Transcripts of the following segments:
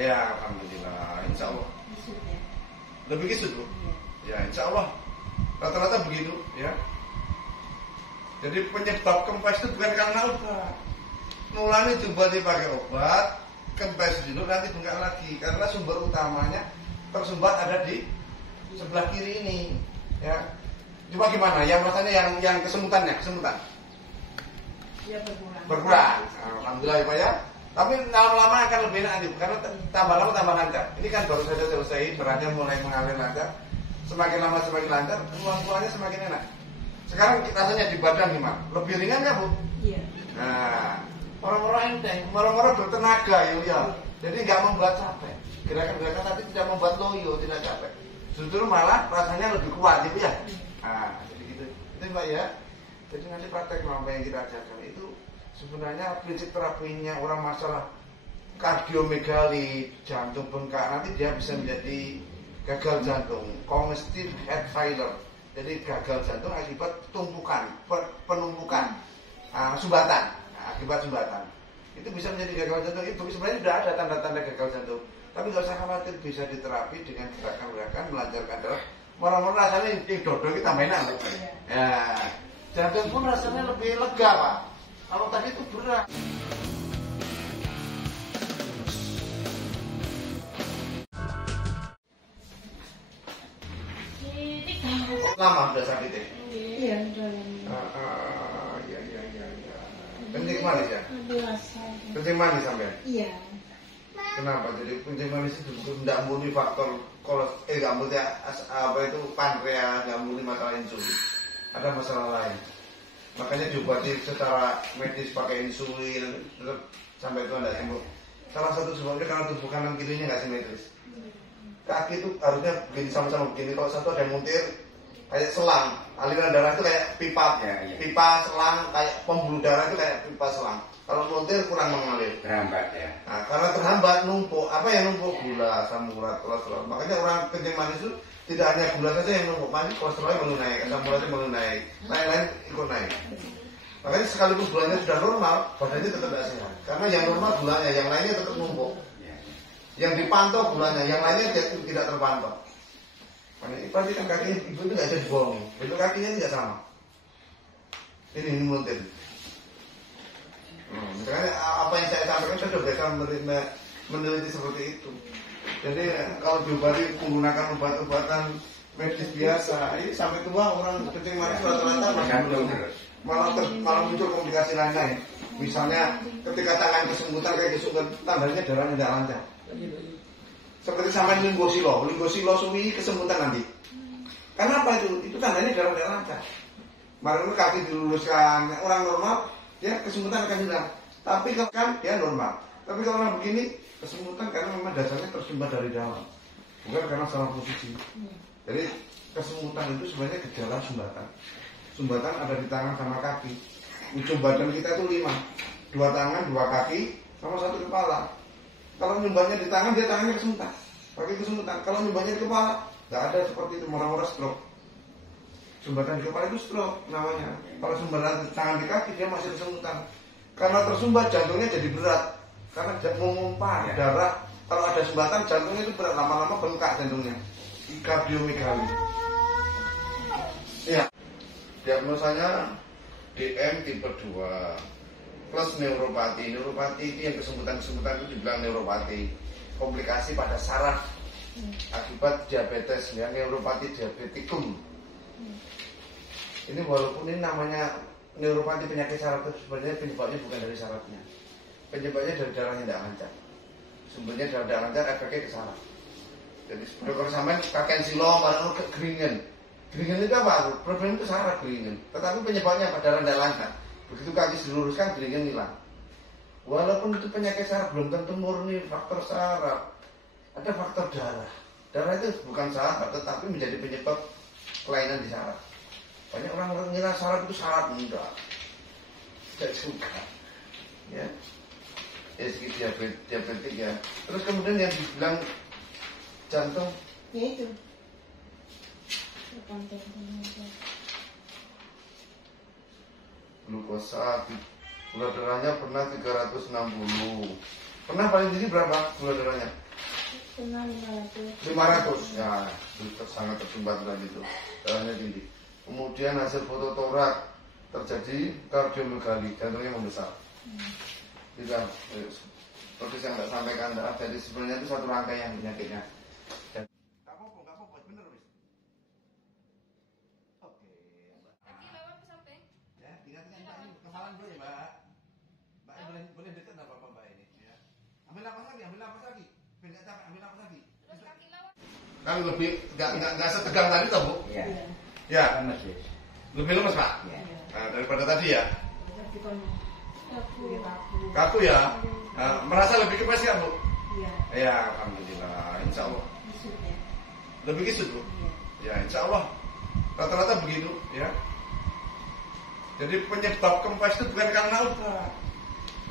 Ya, alhamdulillah, insya Allah. Lebih kisut bu? Ya, insya Allah. Rata-rata begitu, ya. Jadi penyebab kempes itu bukan karena obat. Nulani coba dipakai obat, kempes dulu nanti bengkak lagi. Karena sumber utamanya tersumbat ada di sebelah kiri ini, ya. Coba gimana? Yang rasanya yang kesemutan. Ya berkurang. Berkurang. Alhamdulillah ya Pak ya. Tapi lama-lama akan lebih enak nih, karena tambah lama tambah lancar. Ini kan baru saja selesai, beratnya mulai mengalir lancar. Semakin lama semakin lancar, keluarnya semakin enak. Sekarang rasanya di badan gimana? Lebih ringan nggak Bu? Iya. Nah, orang-orang enteng, orang-orang bertenaga ya. Jadi nggak membuat capek. Gerakan-gerakan tadi tidak membuat loyo, tidak capek. Justru malah rasanya lebih kuat gitu ya. Nah, jadi gitu. Itu Mbak ya. Jadi nanti praktek apa yang kita ajarkan itu sebenarnya prinsip terapinya orang masalah kardiomegali, jantung bengkak, nanti dia bisa menjadi gagal jantung, congestive heart failure. Jadi gagal jantung akibat tumpukan, penumpukan, sumbatan, akibat sumbatan. Itu bisa menjadi gagal jantung. Itu sebenarnya sudah ada tanda-tanda gagal jantung. Tapi nggak usah khawatir, bisa diterapi dengan gerakan-gerakan melancarkan darah. Orang-orang rasanya dodo kita tambah enak. Ya, jantung pun rasanya lebih lega Pak. Kalau tadi itu berat. Lama sudah sakit ya? Iya, udah. Iya. Kencing manis ya? Kencing manis sampai? Iya. Kenapa? Jadi kencing manis itu tidak murni faktor nggak murni pankreas, nggak murni masalah insulin. Ada masalah lain. Makanya diobati secara medis pakai insulin, tetap sampai itu tidak sembuh. Salah satu sebabnya karena tubuh kanan kirinya nggak simetris. Kaki itu harusnya begini sama-sama begini. Kalau satu ada yang muntir, kayak selang, aliran darah itu kayak pipa, pipa selang, kayak pembuluh darah itu kayak pipa selang. Kalau muntir kurang mengalir, terhambat ya. Nah, karena terhambat numpuk, apa yang numpuk? Gula, asam urat, kolesterol. Makanya orang kencing manis itu tidak hanya gula saja yang numpuk, manis kolesterolnya mulai naik, asam uratnya mulai naik, lain-lain ikut naik. Makanya sekalipun gulanya sudah normal, badannya tetap tidak sehat. Karena yang normal gulanya, yang lainnya tetap numpuk. Yang dipantau gulanya, yang lainnya tidak terpantau. Makanya kan kakinya ibu itu nggak bisa dibohongi, bentuk kakinya tidak sama. Ini muntir. Misalnya apa yang saya sampaikan saya sudah biasa meneliti seperti itu. Jadi kalau diobati menggunakan obat-obatan medis biasa, ini sampai tua orang kencing manis rata-rata malah muncul komplikasi lain-lain. Misalnya ketika tangan kesemutan kayak kesungan, tandanya darahnya tidak lancar. Seperti sampai linggosilo suwi kesemutan nanti. Karena apa itu? Itu tandanya darah tidak lancar. Baru kaki diluruskan, orang normal dia kesemutan akan hilang. Tapi kalau kan dia normal. Tapi kalau orang begini kesemutan karena memang dasarnya tersumbat dari dalam, bukan karena salah posisi. Jadi kesemutan itu sebenarnya gejala sumbatan. Sumbatan ada di tangan sama kaki. Ujung badan kita itu 5, 2 tangan, 2 kaki, sama 1 kepala. Kalau nyumbatnya di tangan, dia tangannya kesemutan, kaki kesemutan. Kalau nyumbatnya di kepala, nggak ada seperti itu, orang-orang stroke. Sumbatan di kepala itu stroke namanya. Kalau sumbatan di tangan di kaki dia masih kesemutan. Karena tersumbat jantungnya jadi berat. Karena memumpah darah. Kalau ada sumbatan jantungnya itu berat, lama-lama bengkak jantungnya. Kardiomegali. Iya. Diagnosanya DM tipe 2 plus neuropati. Neuropati itu yang kesemutan-kesemutan itu dibilang neuropati. Komplikasi pada saraf akibat diabetes ya, neuropati diabetikum. Ini walaupun ini namanya neuropati penyakit saraf, sebenarnya penyebabnya bukan dari sarafnya. Penyebabnya dari darahnya tidak lancar. Sumbernya darah tidak lancar, efeknya ke saraf. Jadi kalau sampai kakek silong, kalau kekeringan. Keringan itu apa? Problem itu saraf keringan. Tetapi penyebabnya apa? Darah tidak lancar. Begitu kaki diluruskan, keringan hilang. Walaupun itu penyakit saraf, belum tentu murni faktor saraf. Ada faktor darah. Darah itu bukan saraf, tetapi menjadi penyebab kelainan di saraf. Banyak orang mengira saraf itu saraf, enggak. Tidak juga. Ya. Segi diabetik ya. Terus kemudian yang dibilang jantung. Ya itu. Glukosa, gula darahnya pernah 360. Pernah paling tinggi berapa gula darahnya? Setengah 500. 500 ya, itu sangat tersumbat dan itu darahnya tinggi. Kemudian hasil foto torak terjadi kardiomegali, jantungnya membesar. Tidak, seperti saya nggak sampaikan, jadi sebenarnya itu satu rangkaian penyakitnya. Dan kamu bener wis. Oke, Mbak. Ya, tinggal ini kesalahan dulu ya, Mbak. Mbak boleh dekat nggak apa-apa Mbak ini? Ya. Ambil napas lagi. Biar nggak capek, ambil napas lagi. Kan lebih nggak setegang tadi toh Bu? Iya. Ya, Lemes ya. lebih lemes Pak. Iya. Nah, daripada tadi ya. Tapi kan aku. Kaku ya. Nah, merasa lebih kepes ya Bu? Iya. Ya, alhamdulillah, insya Allah. Isut ya. Lebih kisut Bu? Iya. Ya, insya Allah. Rata-rata begitu ya. Jadi penyebab kempes itu bukan karena obat.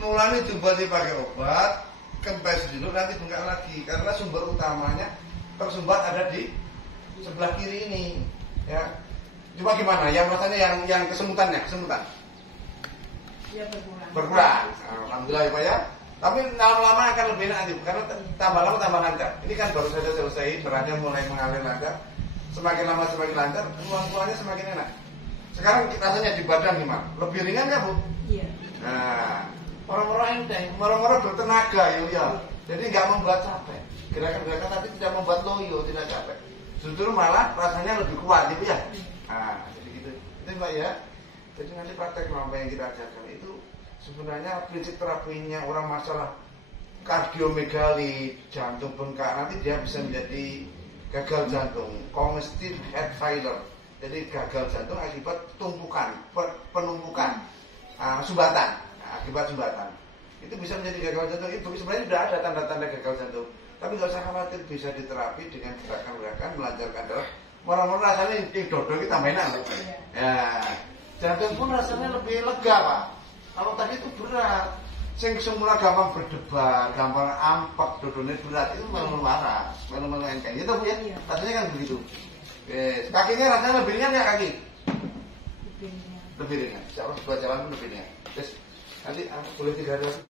Nulani coba dipakai obat, kempes dulu nanti bengkak lagi karena sumber utamanya tersumbat ada di sebelah kiri ini ya. Cuma gimana yang rasanya yang kesemutan Dia berkurang. berkurang. Alhamdulillah ya Pak ya. Tapi lama-lama akan lebih enak nanti karena tambah lama tambah lancar. Ini kan baru saja selesai, beratnya mulai mengalir lancar. Semakin lama semakin lancar, keluarnya semakin enak. Sekarang rasanya di badan gimana? Lebih ringan ya Bu? Iya. Nah, orang-orang enteng, orang-orang bertenaga ya. Jadi nggak membuat capek. Gerakan-gerakan tadi tidak membuat loyo, tidak capek. Justru malah rasanya lebih kuat gitu ya. Nah, jadi gitu. Itu Mbak ya. Jadi nanti praktek apa yang kita ajarkan itu sebenarnya prinsip terapinya orang masalah kardiomegali, jantung bengkak, nanti dia bisa menjadi gagal jantung, congestive heart failure. Jadi gagal jantung akibat tumpukan, penumpukan, sumbatan, akibat sumbatan. Itu bisa menjadi gagal jantung. Itu sebenarnya sudah ada tanda-tanda gagal jantung. Tapi nggak usah khawatir, bisa diterapi dengan gerakan-gerakan melancarkan darah. Orang-orang rasanya dodo kita mainan. Ya, jantung pun rasanya lebih lega Pak. Kalau tadi itu berat, sing semula gampang berdebar, gampang ampak, dodone berat itu melu waras, melu enteng. Itu Bu ya, rasanya kan begitu. Kakinya rasanya lebih ringan ya kaki? Lebih ringan. Lebih ringan. Insya Allah buat jalan pun lebih ringan. Terus nanti boleh 3 hari lagi.